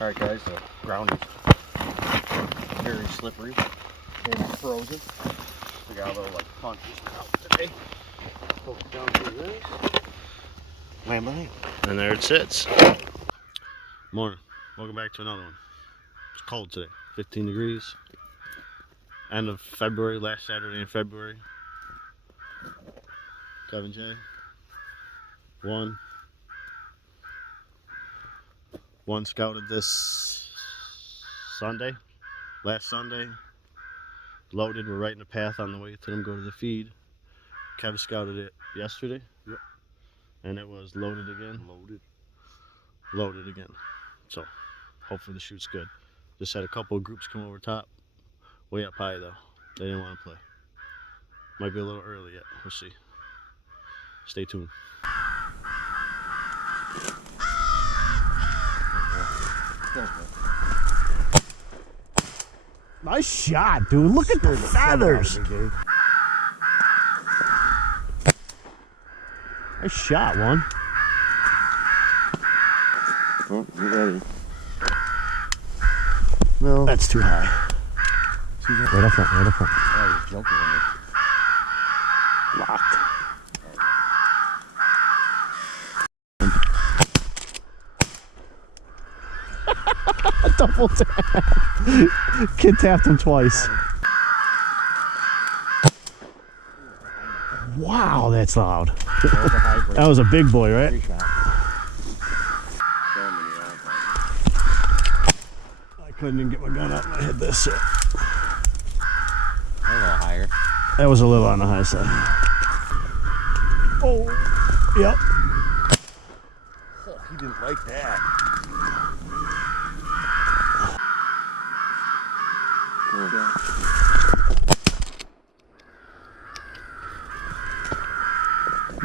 Alright guys, the ground is very slippery and frozen. We got a little like punches out today. Poke it down through this. Land behind. And there it sits. Morning. Welcome back to another one. It's cold today. 15 degrees. End of February, last Saturday in February. 7J. One scouted this Sunday. Last Sunday. Loaded. We're right in the path on the way to them go to the feed. Kev scouted it yesterday. Yep. And it was loaded again. Loaded again. So hopefully the shoot's good. Just had a couple of groups come over top. Way up high though. They didn't want to play. Might be a little early yet. We'll see. Stay tuned. Nice shot, dude. Look at the feathers. Nice shot, one. Oh, get ready. No. That's too high. Right up front, right up front. Oh, he's jumping on it. Locked. Double tap. Kid tapped him twice. Wow, that's loud. That was a big boy, right? I couldn't even get my gun up and I hit this shit. A little higher. That was a little on the high side. Oh, yep. Oh, he didn't like that.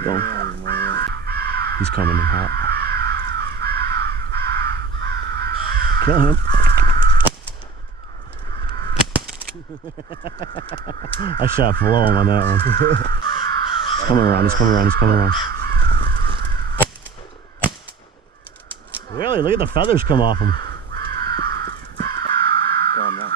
Go. He's coming in hot. Kill him. I shot below him on that one. He's coming around, he's coming around, he's coming around. Really? Look at the feathers come off him. Calm down.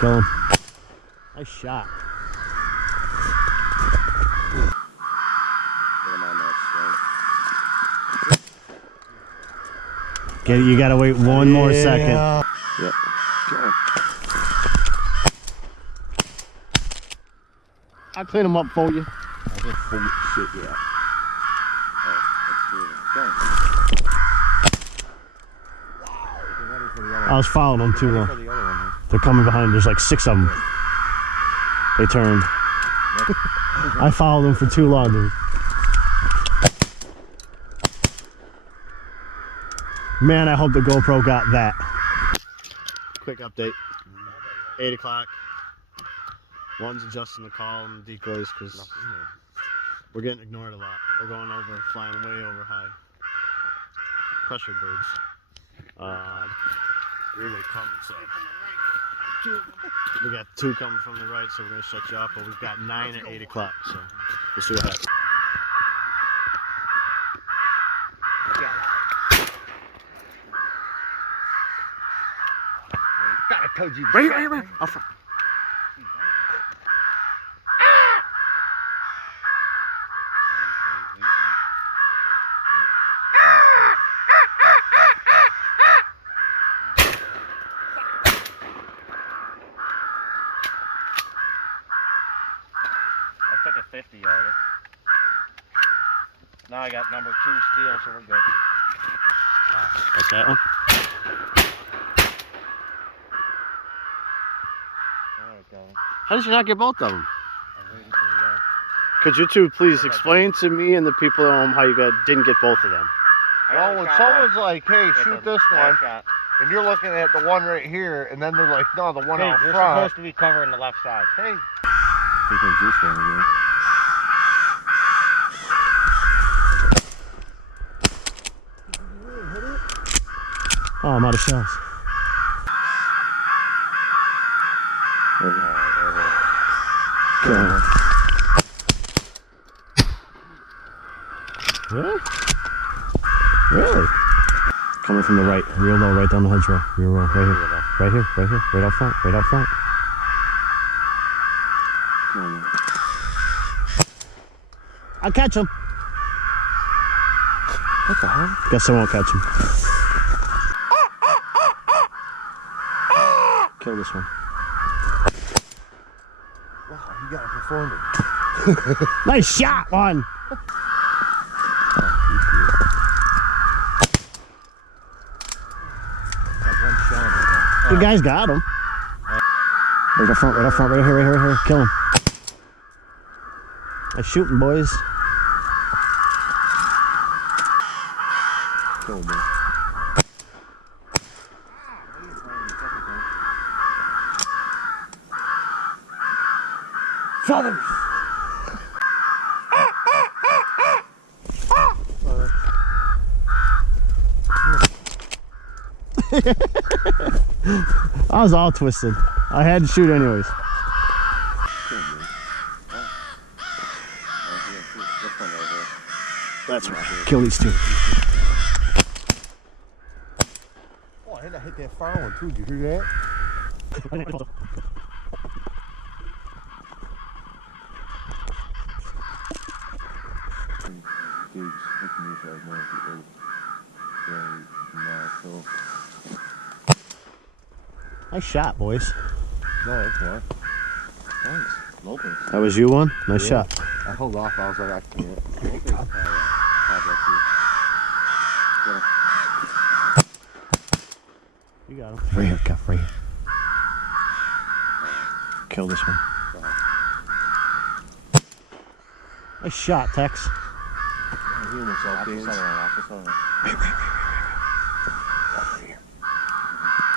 Kill him. Nice shot. Get him on that swing. Get it, you gotta wait one more second. Yep. I'll clean him up for you. I just full shit, yeah. Oh, let's do it. I was following them too long. For the other one, huh? They're coming behind. There's like 6 of them. They turned. I followed them for too long, dude. Man, I hope the GoPro got that. Quick update. 8 o'clock. One's adjusting the call and the decoys because we're getting ignored a lot. We're going over, flying way over high. Pressured birds. Really coming, so. We got 2 coming from the right, so we're going to shut you off, but we've got 9 at 8 o'clock, so we'll see what happens. I told you. Right. Up front. I took a 50 yarder. Now I got number 2 steel, so we're good. Like that one. There we go. How did you not get both of them? I'm waiting for the yard. Could you two please explain to me and the people at home how you didn't get both of them? Well, when someone's like, hey, It's shoot a this back one, shot. and you're looking at the one right here, and then they're like, no, the one Hey, out you're front. supposed to be covering the left side. Hey, He thinks this one again. Oh, I'm out of shells. Really? Really? Coming from the right, real low, right down the hedgerow. Real low, right here. Right here, right here, right out front, right out front. I'll catch him. What the hell? Guess I won't catch him. Kill this one. Wow, you got a performer. Nice shot, one. You guys got him. Right up front, right up front, right here, right here, right here. Kill him. Nice shooting, boys. Kill me. Feathers! I was all twisted. I had to shoot anyways. That's right. Kill these two. Oh, I hit that far one too. Did you hear that? Nice shot, boys. No, that's one. Thanks. Lopez. That was you, one? Nice shot. I held off. I was like, I can't. You got him. Right here, Cuff, right here. Kill this one. Nice shot, Tex. I'm healing myself, Dave.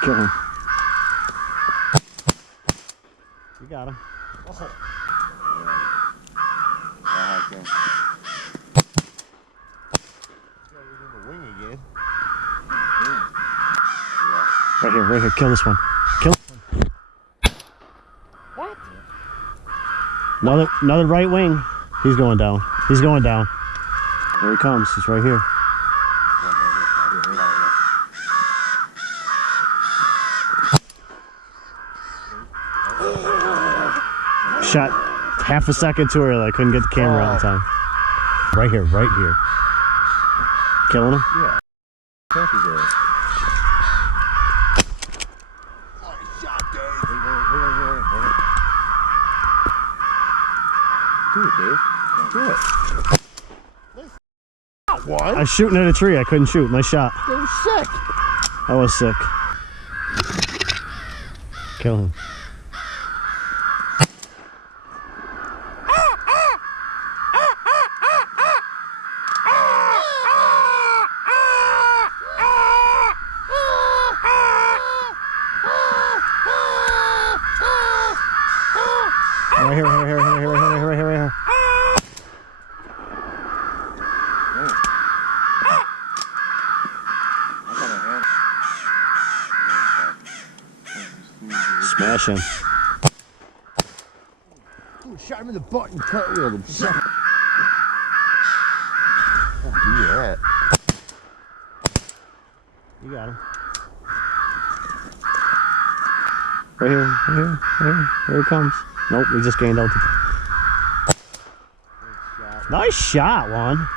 Kill him. You got him. Oh. Right here, right here. Kill this one. Kill. What? Another right wing. He's going down. He's going down. Here he comes. He's right here. Shot half a second too early. I couldn't get the camera on time. Right here, right here. Killing him? Yeah. Country there. Do it, Dave. Do it. What? I was shooting at a tree. I couldn't shoot. Nice shot. That was sick. I was sick. Kill him. Right here, right here, right here, right here, right here, right here, right here. Smash him. Ooh, shot him in the butt and cartwheeled him. Don't do that. You got him. Right here, right here, right here. Here he comes. Nope, we just gained altitude. Nice shot, Juan.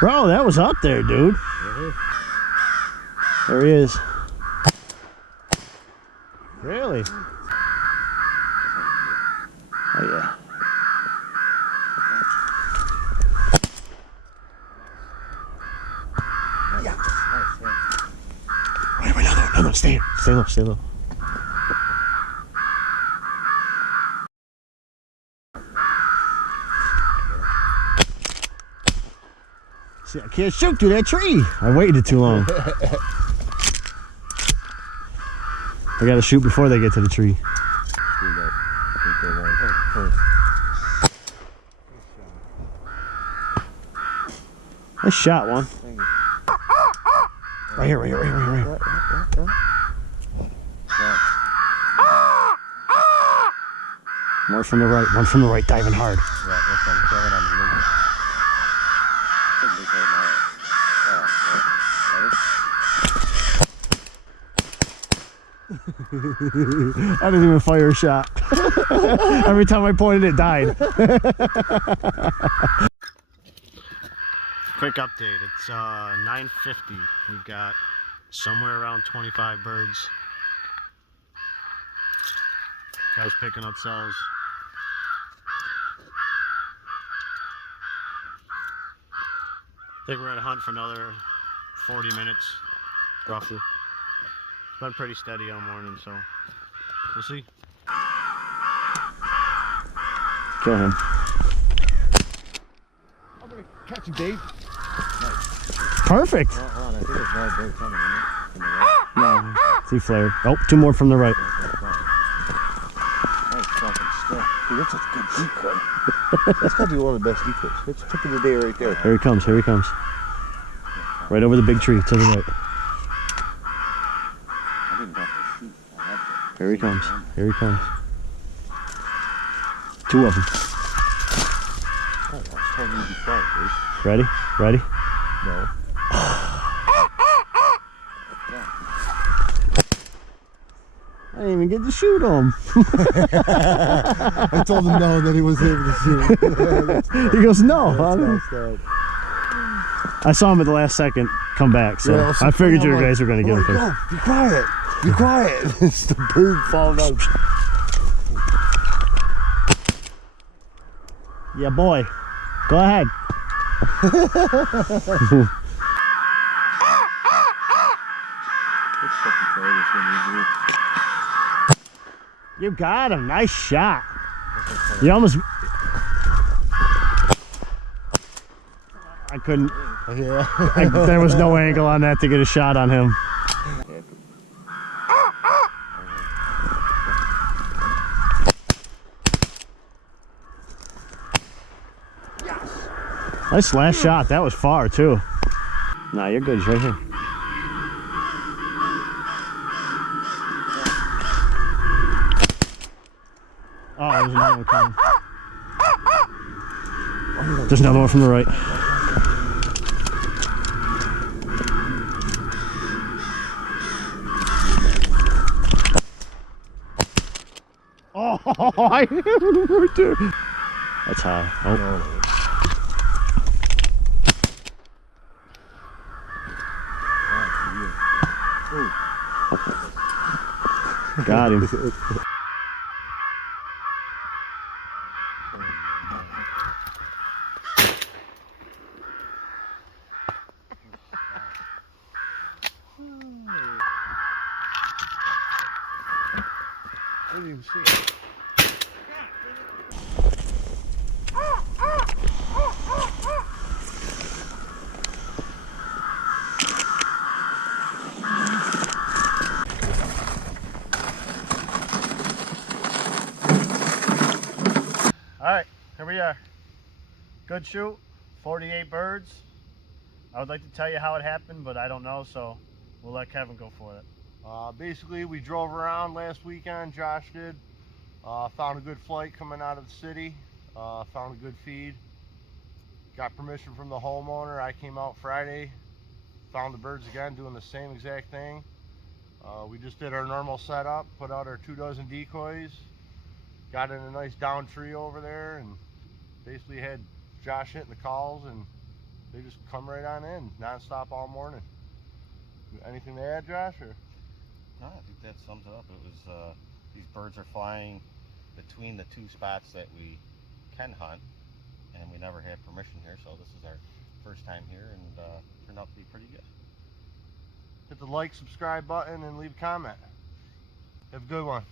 Bro, that was up there, dude. There he is. Really? Oh, yeah. Wait, no, stay here. Stay low, stay low. See, I can't shoot through that tree. I waited too long. I gotta shoot before they get to the tree. Nice shot, one. Right here, right here, right here, right here. More from the right, one from the right, diving hard. I didn't even fire a shot. Every time I pointed, it died. Quick update. It's 9:50. We've got somewhere around 25 birds. Guys picking up cells. I think we're gonna hunt for another 40 minutes, roughly. It's been pretty steady all morning, so we'll see. Kill him. I'm gonna catch him, Dave. Perfect. Hold on, I think there's another bird coming, isn't it? From the right. No, he flared. Oh, two more from the right. Nice fucking still. Dude, that's a good decoy. That's gotta be one of the best decoys. It's tip of the day right there. Here he comes. Here he comes. Right over the big tree to the right. I didn't have to shoot. I had to. Here he comes. Here he comes. Two of them. Oh, I was telling you before, dude. Ready? Ready? No. I didn't even get to shoot him. I told him no, and then he was able to shoot. He goes, no. That's messed up. I saw him at the last second come back, so Yeah, I figured you I'm guys were going to give like, him. "No, be quiet. Be quiet." It's the bird falling out. Yeah, boy. Go ahead. Let's fucking try this one easily. You got him. Nice shot. You almost... I couldn't... Yeah. There was no angle on that to get a shot on him. Nice last shot. That was far, too. Nah, you're good. He's right here. Oh, there's another one coming. There's another one from the right. Oh, I hit him right there. That's high. Oh. Got him. I didn't even see it. Alright, here we are. Good shoot, 48 birds. I would like to tell you how it happened, but I don't know, so we'll let Kevin go for it. Basically, we drove around last weekend, Josh did. Found a good flight coming out of the city. Found a good feed. Got permission from the homeowner. I came out Friday. Found the birds again, doing the same exact thing. We just did our normal setup, put out our 24 decoys. Got in a nice down tree over there, and basically had Josh hitting the calls, and they just come right on in, non-stop all morning. Anything to add, Josh? Or? No, I think that sums it up. It was these birds are flying between the two spots that we can hunt, and we never had permission here, so this is our first time here, and turned out to be pretty good. Hit the like, subscribe button, and leave a comment. Have a good one.